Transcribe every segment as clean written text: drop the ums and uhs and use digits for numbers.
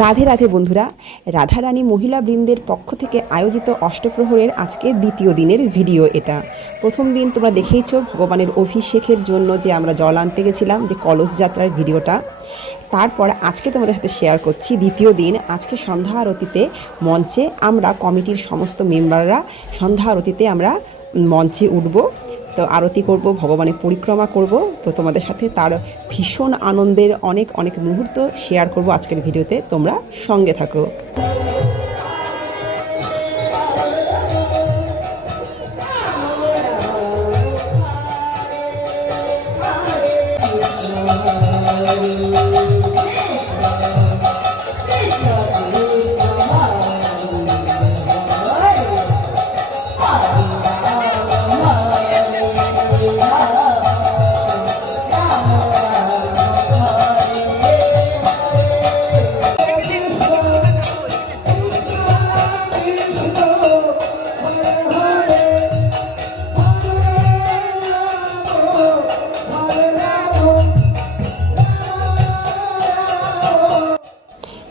রাধে রাধে বন্ধুরা, রাধারানী মহিলা বৃন্দের পক্ষ থেকে আয়োজিত অষ্টপ্রহরের আজকে দ্বিতীয় দিনের ভিডিও এটা। প্রথম দিন তোমরা দেখেইছো ভগবানের অভিষেকের জন্য যে আমরা জল আনতে গেছিলাম, যে কলস যাত্রার ভিডিওটা। তারপর আজকে তোমাদের সাথে শেয়ার করছি দ্বিতীয় দিন। আজকে সন্ধ্যা আরতিতে মঞ্চে আমরা কমিটির সমস্ত মেম্বাররা সন্ধ্যা আরতিতে আমরা মঞ্চে উঠব, তো আরতি করব, ভগবানের পরিক্রমা করব। তো তোমাদের সাথে তার ভীষণ আনন্দের অনেক অনেক মুহূর্ত শেয়ার করব আজকের ভিডিওতে, তোমরা সঙ্গে থাকো।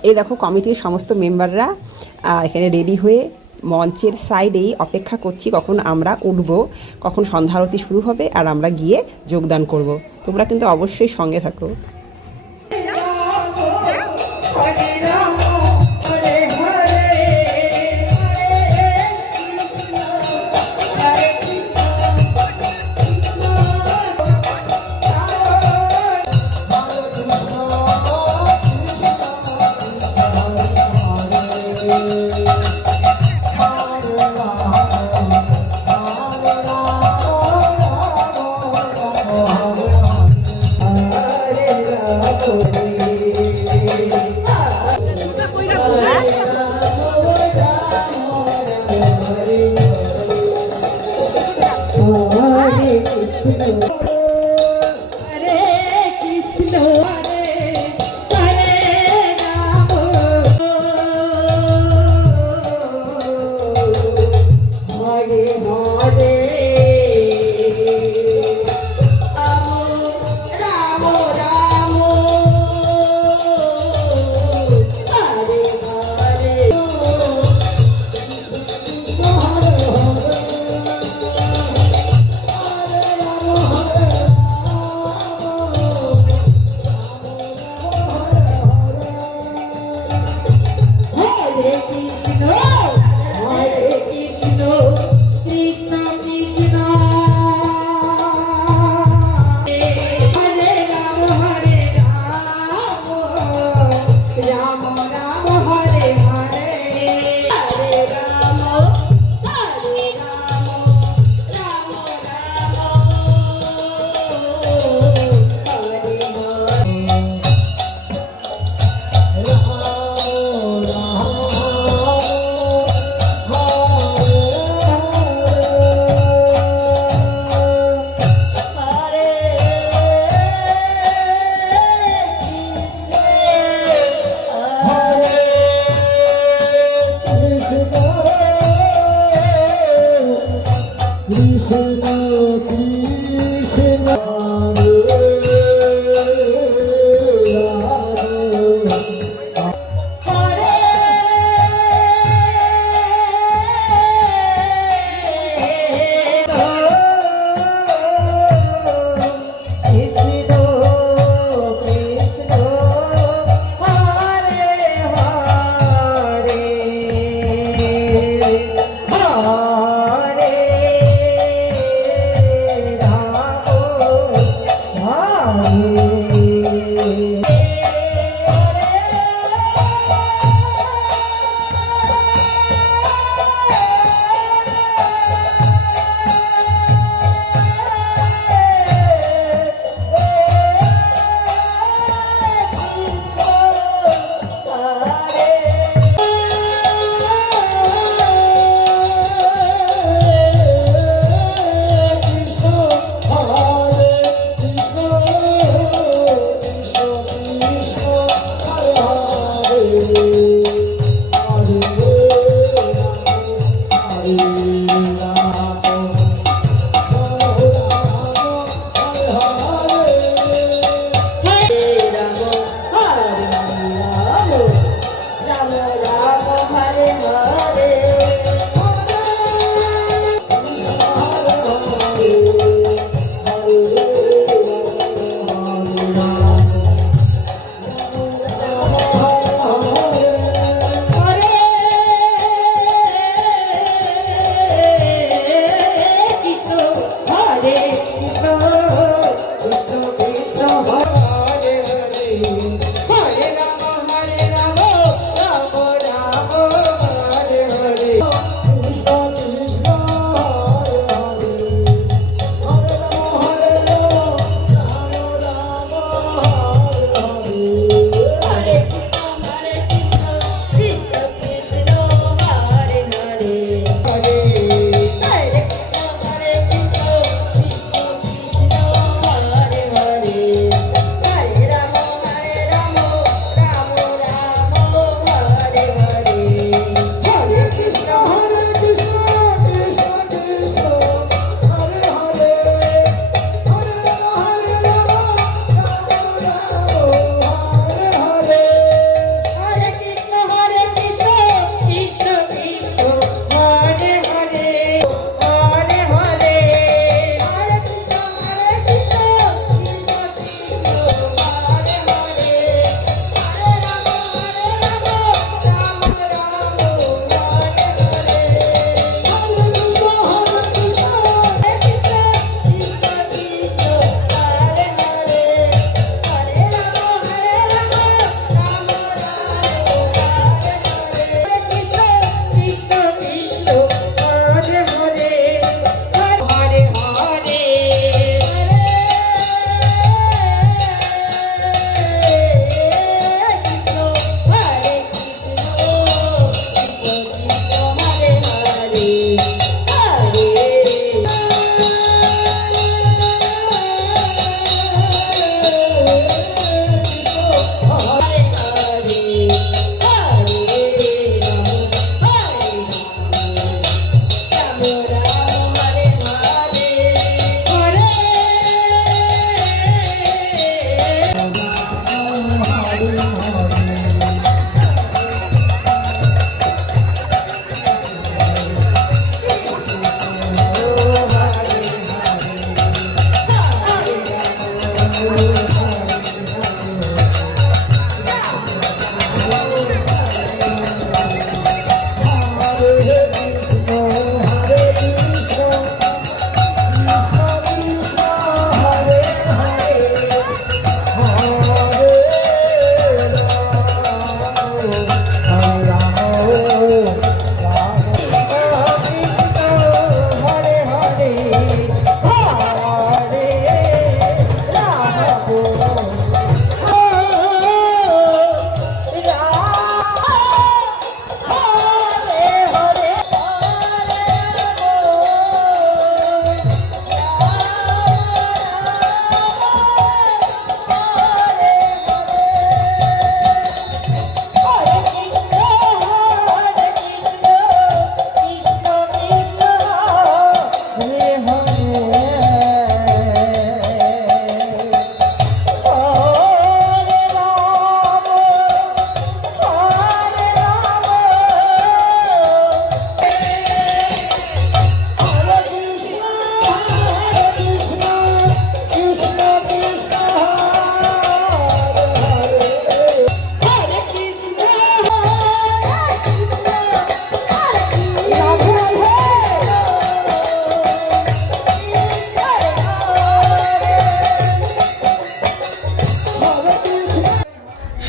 এই দেখো কমিটির সমস্ত মেম্বাররা এখানে রেডি হয়ে মঞ্চের সাইডেই অপেক্ষা করছি কখন আমরা উঠব, কখন সন্ধ্যা আরতি শুরু হবে আর আমরা গিয়ে যোগদান করব। তোমরা কিন্তু অবশ্যই সঙ্গে থাকো।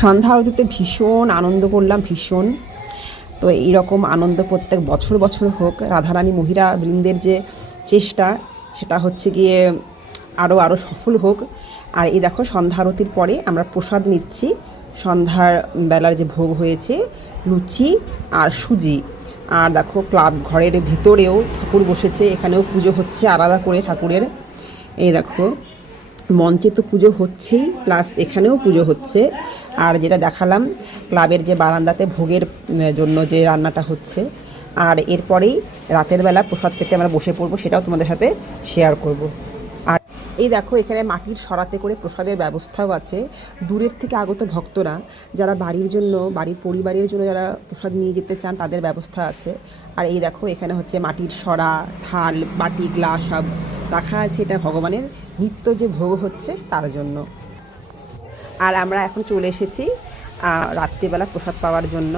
সন্ধ্যা আরতিতে ভীষণ আনন্দ করলাম, ভীষণ। তো এইরকম আনন্দ প্রত্যেক বছর বছর হোক। রাধারানী মহিলা বৃন্দের যে চেষ্টা, সেটা হচ্ছে গিয়ে আরও আরও সফল হোক। আর এই দেখো সন্ধ্যা আরতির পরে আমরা প্রসাদ নিচ্ছি। সন্ধ্যার বেলার যে ভোগ হয়েছে লুচি আর সুজি। আর দেখো ক্লাব ঘরের ভিতরেও ঠাকুর বসেছে, এখানেও পুজো হচ্ছে আলাদা করে ঠাকুরের। এই দেখো মঞ্চে তো পুজো হচ্ছেই, প্লাস এখানেও পুজো হচ্ছে। আর যেটা দেখালাম ক্লাবের যে বারান্দাতে ভোগের জন্য যে রান্নাটা হচ্ছে। আর এরপরেই রাতের বেলা প্রসাদ পেতে আমরা বসে পড়বো, সেটাও তোমাদের সাথে শেয়ার করব। আর এই দেখো এখানে মাটির সরাতে করে প্রসাদের ব্যবস্থাও আছে। দূরের থেকে আগত ভক্তরা যারা বাড়ির জন্য, বাড়ির পরিবারের জন্য যারা প্রসাদ নিয়ে যেতে চান, তাদের ব্যবস্থা আছে। আর এই দেখো এখানে হচ্ছে মাটির সরা, থাল, বাটি, গ্লাস সব রাখা আছে। এটা ভগবানের নিত্য যে ভোগ হচ্ছে তার জন্য। আর আমরা এখন চলে এসেছি রাত্রিবেলা প্রসাদ পাওয়ার জন্য।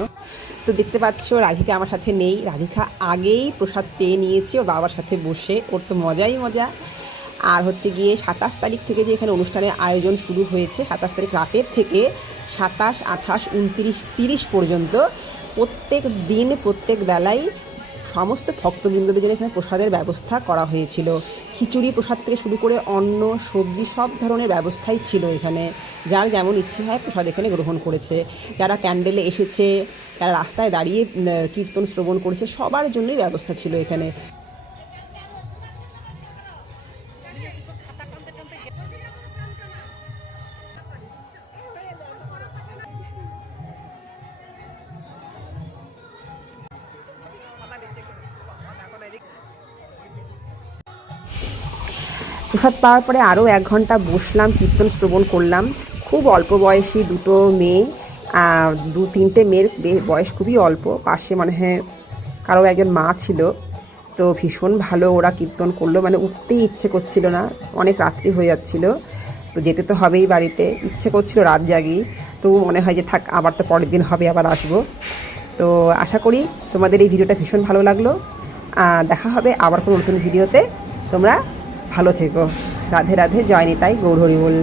তো দেখতে পাচ্ছ রাধিকা আমার সাথে নেই। রাধিকা আগেই প্রসাদ পেয়ে নিয়েছে ওর বাবার সাথে বসে, ওর তো মজাই মজা। আর হচ্ছে গিয়ে 27 তারিখ থেকে যে এখানে অনুষ্ঠানের আয়োজন শুরু হয়েছে, 27 তারিখ রাতের থেকে 27, 28, 29, 30 পর্যন্ত প্রত্যেক দিন প্রত্যেক বেলায় সমস্ত ভক্তবৃন্দদের জন্য এখানে প্রসাদের ব্যবস্থা করা হয়েছিল। খিচুড়ি প্রসাদ থেকে শুরু করে অন্ন, সবজি সব ধরনের ব্যবস্থাই ছিল এখানে। যার যেমন ইচ্ছে হয় প্রসাদ এখানে গ্রহণ করেছে। যারা প্যান্ডেলে এসেছে, যারা রাস্তায় দাঁড়িয়ে কীর্তন শ্রবণ করেছে, সবার জন্যই ব্যবস্থা ছিল এখানে। প্রসাদ পাওয়ার পরে আরও 1 ঘন্টা বসলাম, কীর্তন শ্রবণ করলাম। খুব অল্প বয়সী দুটো মেয়ে, 2-3টে মেয়ের বয়স খুবই অল্প। পাশে মনে হয় কারো একজন মা ছিল। তো ভীষণ ভালো ওরা কীর্তন করলো, মানে উঠতেই ইচ্ছে করছিল না, অনেক রাত্রি হয়ে যাচ্ছিল। তো যেতে তো হবেই বাড়িতে, ইচ্ছে করছিল রাত জাগি। তো মনে হয় যে থাক, আবার তো পরের দিন হবে, আবার আসবো। তো আশা করি তোমাদের এই ভিডিওটা ভীষণ ভালো লাগলো। দেখা হবে আবার কোনো নতুন ভিডিওতে। তোমরা ভালো থেকো। রাধে রাধে, জয় নিতাই, গৌর হরি বল।